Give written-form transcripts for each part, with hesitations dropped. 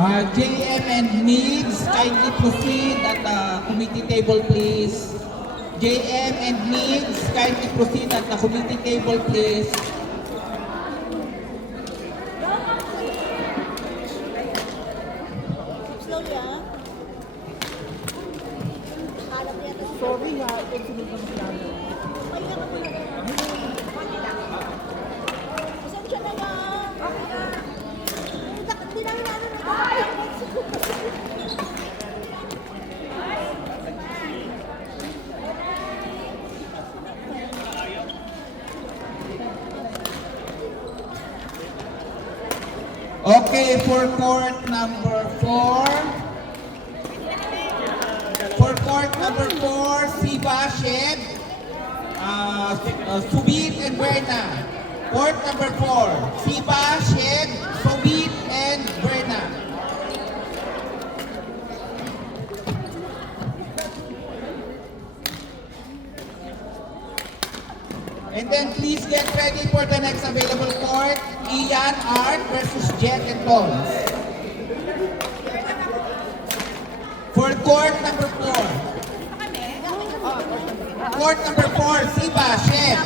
JM and Migs, kindly proceed at the committee table, please. JM and Migs, kindly proceed at the committee table, please. Slowly, ah. Sorry nga, kung sunod na masyado. Pahinga ka muna. Pasensya na lang. Okay na. Hindi namin namin Okay, for court number 4. For court number 4, Siba, Shed, Subit, and Berna. Court number 4, Siba, Shed, Subit, and Berna. And then please get ready for the next available court, Ian Art versus Jet and Tons. For court number 4. Court number 4, Siba, Chef,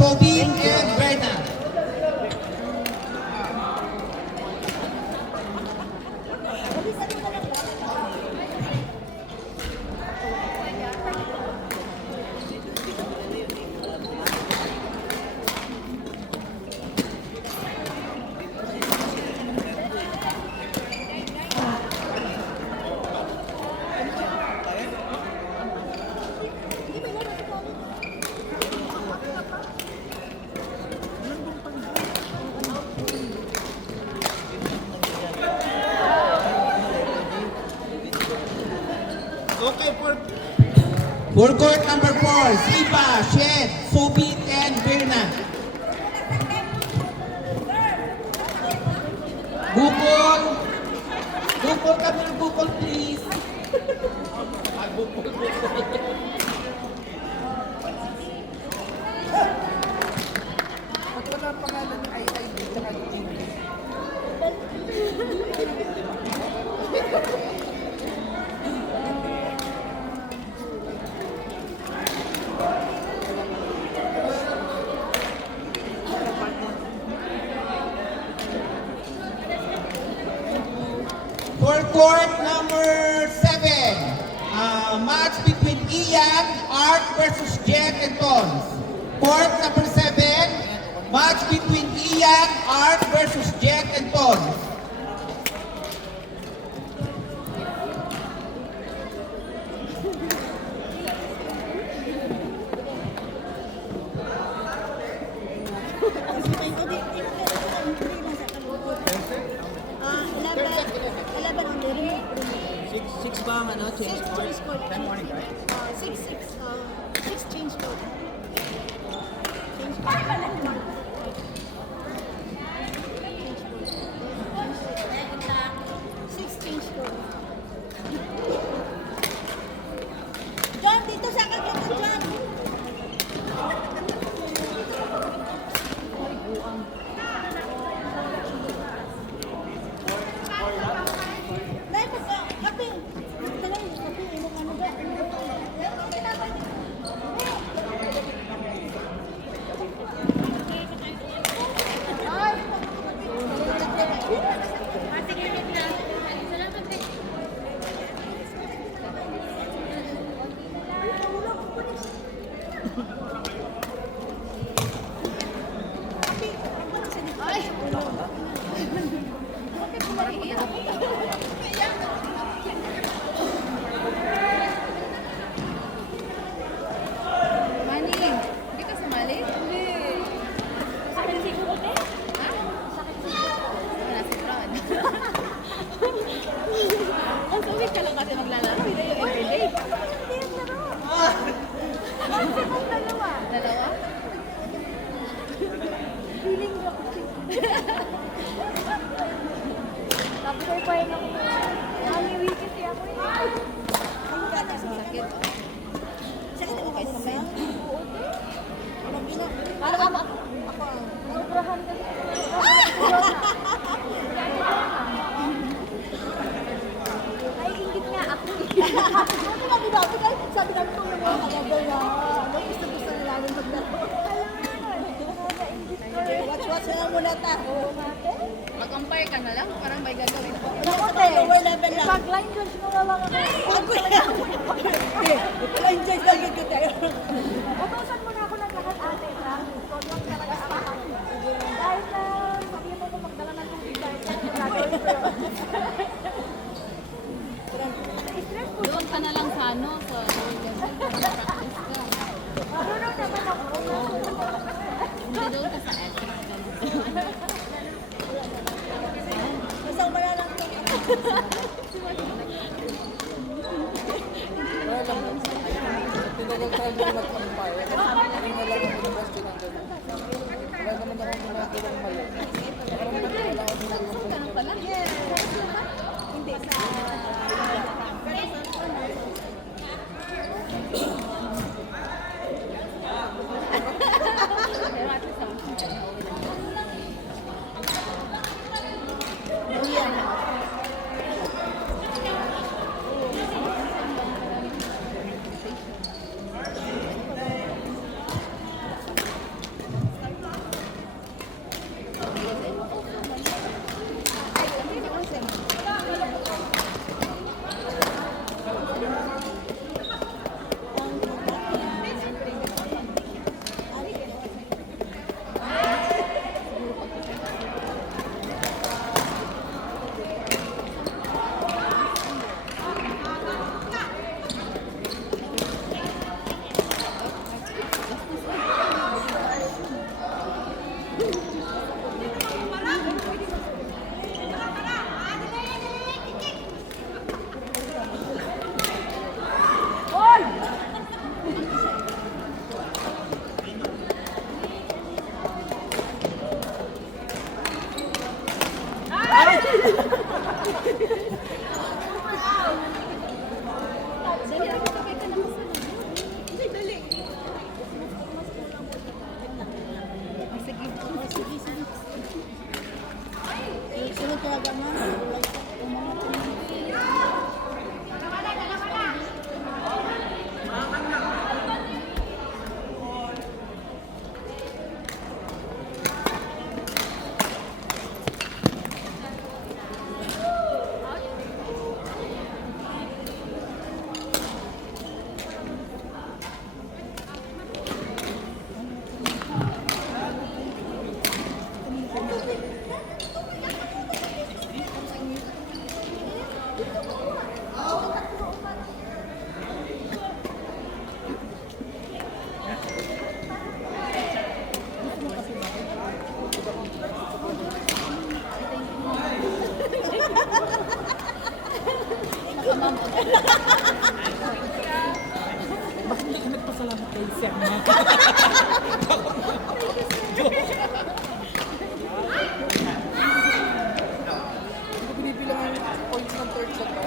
Sobin, and Berna. Okay, for court number 4, Siba, Shed, Sobit, and Berna. Bukol. Bukol kami ng bukol, please. Bukol. At wala ang pangalan ng IID tsaka GD. For court number 7, match between Ian, Art versus Jet and Tons. Court number 7, match between Ian, Art versus Jet and Tons. Six ba ang ano, change court? 10 morning, right? Six change code. Change code. Six change code. John, dito sa akin dito, John. Dahil pagka, kaping. Talagang kaping, ano ba? Kinapay. Mani, hindi ka sumali? Hindi. Sakit si Kukote? Ha? Sakit si Kukote. Wala si Fran. Ang sumit ka lang kasi maglalaro. Hindi yung everyday. Hindi yan laro. Dalawa. Dalawa? Feeling ko. Tapos ay pahin ako. Namiwi kasi ako eh. Ang gana sa Sakit. Sakit ako Okay, kasi sa main. Oo, te. Para ako. Ako. Sobrahan ka. Bukas na muna ta. Oo, mate. Mag-umpire ka na lang, parang may gagawin ako. Naku, te. Lower level lang. Pag-line judge mo na lang ako. Line judge lang yung kita. Utusan mo na ako ng lahat, ate. Huwag lang talaga ako. Dahil na sabihin mo kung magdala ng tubig dahil gagawin ko yun. Doon ka na lang sa ano, sa practice ka. Marunong naman ako. Hindi doon ka sa extra. Basta umala lang ito. Wala lang. Tinagal tayo din mag-umpire. Hindi na lang ako question ng gano'n. Wala naman ako ginagawang mali. Parang wala ako ginagawang Ganun pala. Hindi. Pero at least, Sunod talaga nga. Bakit hindi ka nagpasalamat kay Sir Ma? Hindi ko binibilang ang points ng third set ko.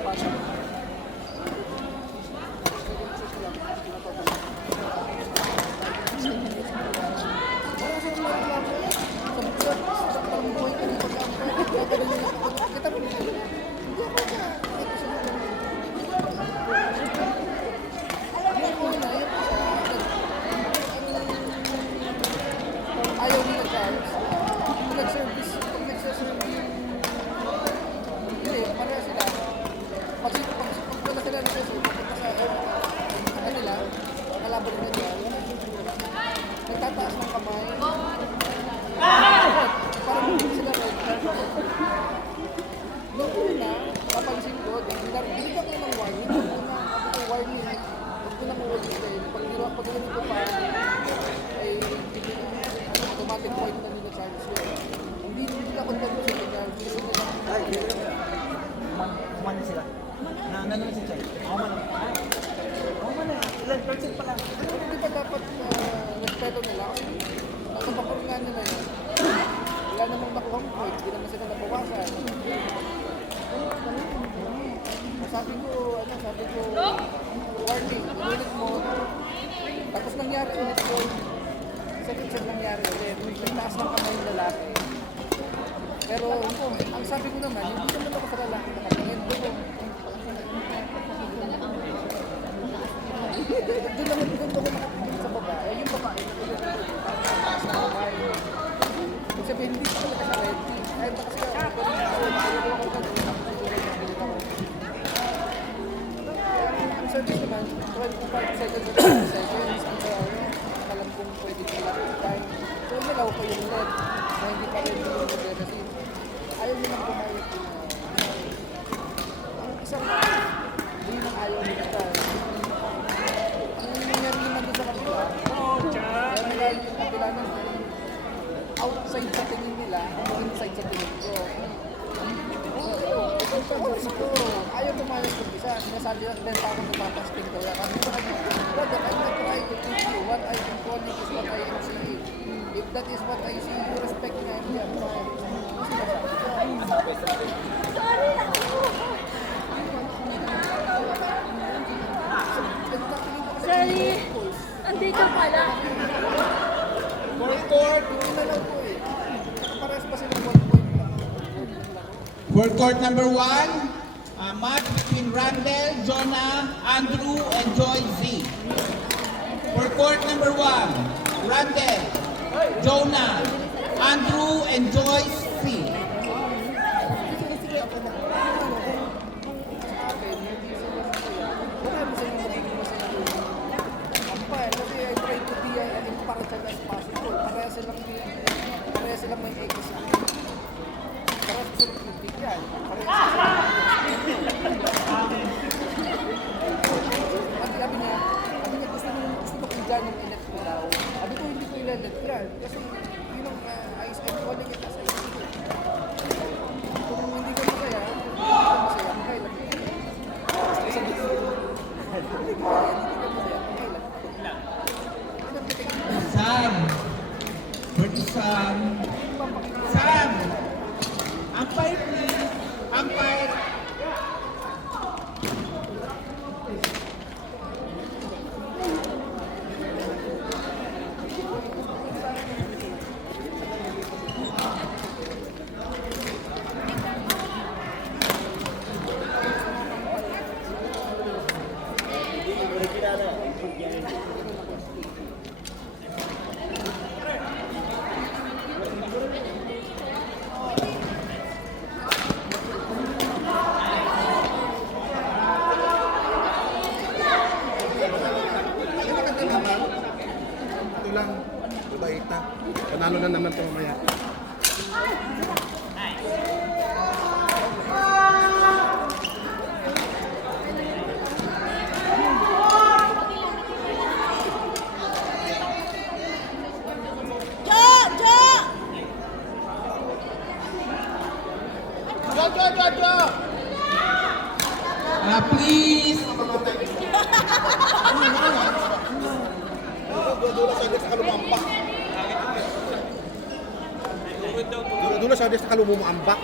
Pasok. Wala sa mga reklamo. Sa parang buhay ka dito sa kita mo. Hindi ako ka. Ayaw nila Charles. Pag nag-service, pag nagsaservice yung... Hindi, pareha sila. Pag punta sila ng service, punta sa kanila, kalaban nila dyan, nagtataas ng kamay. Parang hindi sila red. Nung una, napansin ko, binigyan ko ng warning. Warning, huwag ko nang ulit kayo. Pag ganito pa, ay automatic point na nila Charles yun. Hindi na content ko sila dyan. Ay, kumana sila. Nanon si Chay. Kumana. Kumana. Ilan percent pa lang. Hindi ba dapat respeto nila? Nasa papuringan nila yun. Wala namang nakuha ng point. Hindi naman sila nabawasan. Sabi ko, warning, ulit mo. Tapos nangyari ulit ko. Second set nangyari ulit. Nagtaas ng kamay yung lalaki. Pero ang sabi ko naman, hindi naman ako sa lalaki nakatingin. Doon naman ako nakatingin sa babae. Yung babae, Kahit na kasi ako, ang service naman, 25 seconds at 30 seconds, ang alam kong pwede sila time. So, nalaw ko yung LED na hindi pa rin yung LED kasi ayaw nilang pumayag yun. Ang isang, yun ang ayaw nila ka. Ang nangyari naman doon sa kapila, kaya nalalim yung kapila ng outside sa tingin nila, inside sa tingin ko. Ayaw pumayag yung isa. Sinasabi lang, benta ako nagpapasting daw yan. Kasi sa kanya, brother, I'm not trying to teach you. What I am calling is what I am seeing. If that is what I see, you respect me, I'm here. Sorry. Andito pala. For court, Nalaw ko eh. Parehas pa silang 1 point. for court number 1, match between Randall, Jonah, Andrew, and Joy Z. For court number 1, Randall, Jonah, Andrew, and Joyce C. Wala mo sa inyo magiging masaya. Ampire, kasi I try to be as impartial as possible. Pareha silang may egos. Pareha silang magbigyan. Pareha silang sabi niya, gusto mo kung dyan yung inet ko daw. Sabi ko, hindi ko ilalet yan. Kasi, yun ang I'm calling it as I see it. Kung hindi ka masaya, okay lang. Sabi ko, hindi ka masaya, okay lang. Sam. Where's Sam? Sam! Umpire, please. Umpire. Ito lang, mabait na. Panalo na naman ito mamaya. Please. Dula sa sa kalumambak. Dula sa sa kalumambak.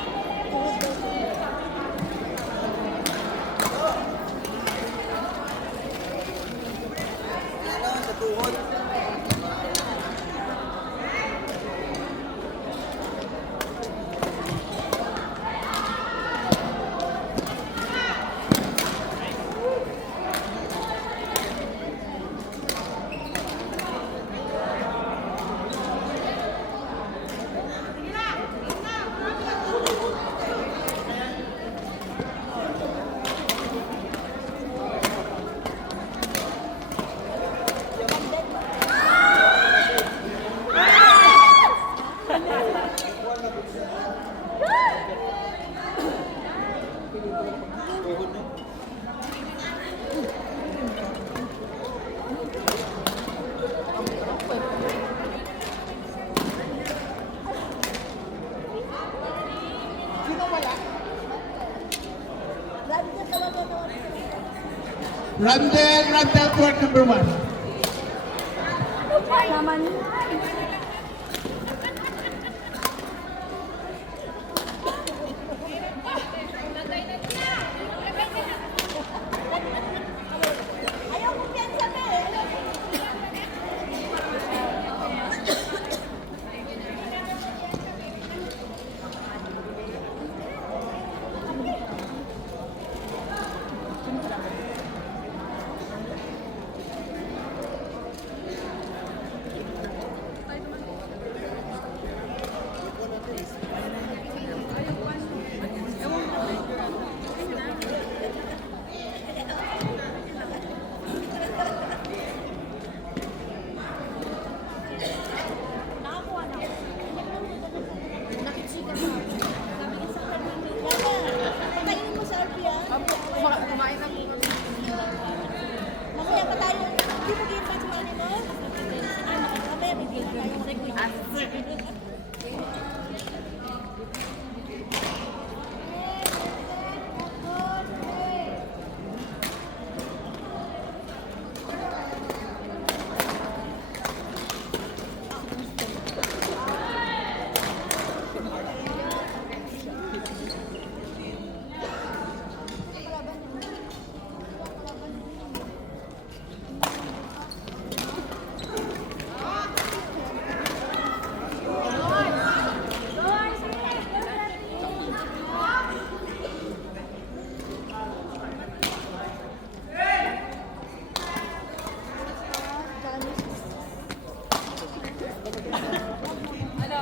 Randall, court number 1. Naman. Ayaw ko piyansa na eh. Ano?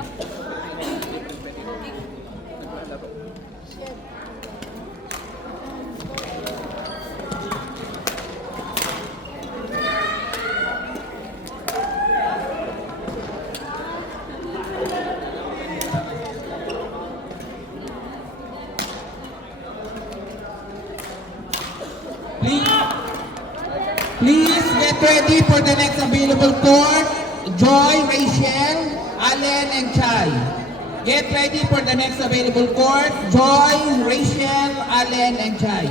Please get ready for the next available court. Joy, Rachel, Allen, and Chai. Get ready for the next available court. Joy, Rachel, Allen, and Chai.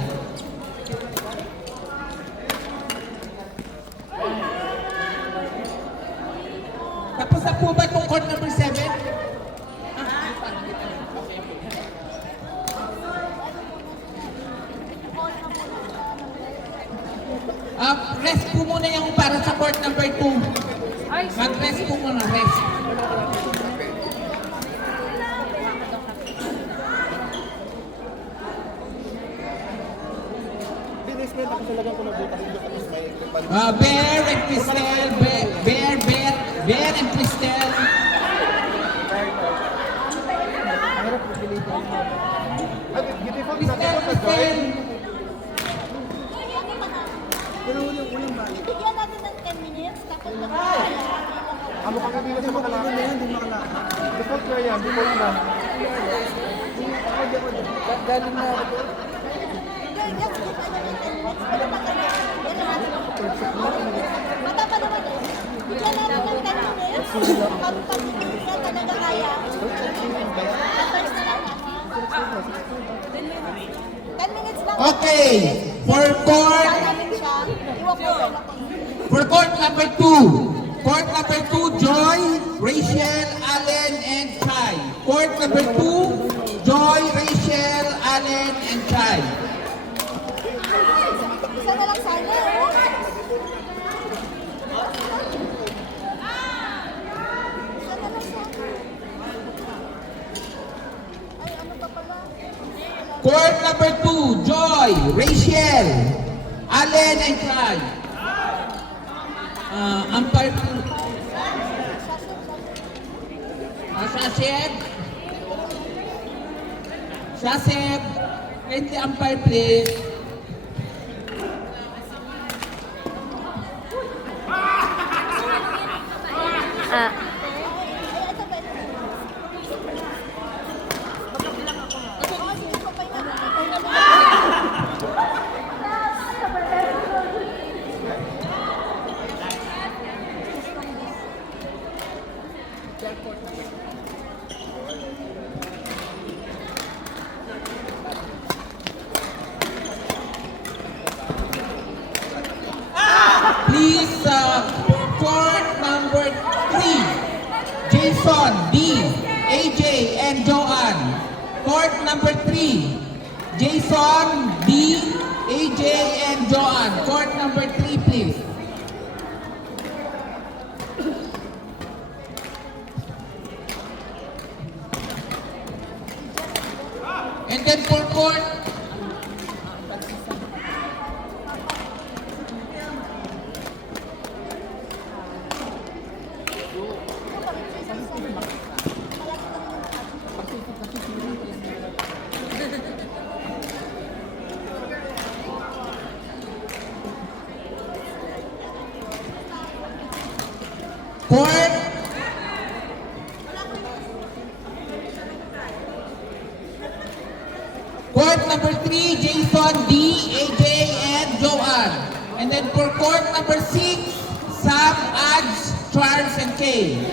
Tapos na po ba itong court number 7? Rest po muna yung para sa court number 2. Ay, Mag-rest po muna, rest. Binismen ako talaga ko nabutas dito tapos may Bear and Cristel, Bear and Cristel. Beautiful Cristel, Cristel. Bigyan natin ng 10 minutes, tapos magkakaya. Amo ka kabila sa mga lang. Default na yan, default na. Galing na ako. Hindi, just give ano ng 10 minutes. Ano ba kanya? Yan naman. Mata pa naman eh. Bigyan natin ng 10 minutes. Pag hindi na talaga kaya. Advice na lang natin. 10 minutes lang. Okay, for court, Namin siya. I-walk-over lang. for court number 2. Court number 2, Joy, Rachel, Allen, and Chai. Court number 2, Joy, Rachel, Allen, and Chai. Isa na lang sana. Oh. Isa na lang sana. Ay, ano pa pala? Court number 2, Joy, Rachel, Allen, and Chai. Umpire, Shaseb. Shaseb, can the umpire please? Please, court number 3, Jason, D, AJ, and Joanne. Court number 3, Jason, D, AJ, and Joanne. Court number 3, please. And then for court, court, court number 3, Jason, D, AJ, and Joanne. And then for court number 6, Sam, Ads, Charles, and Kay.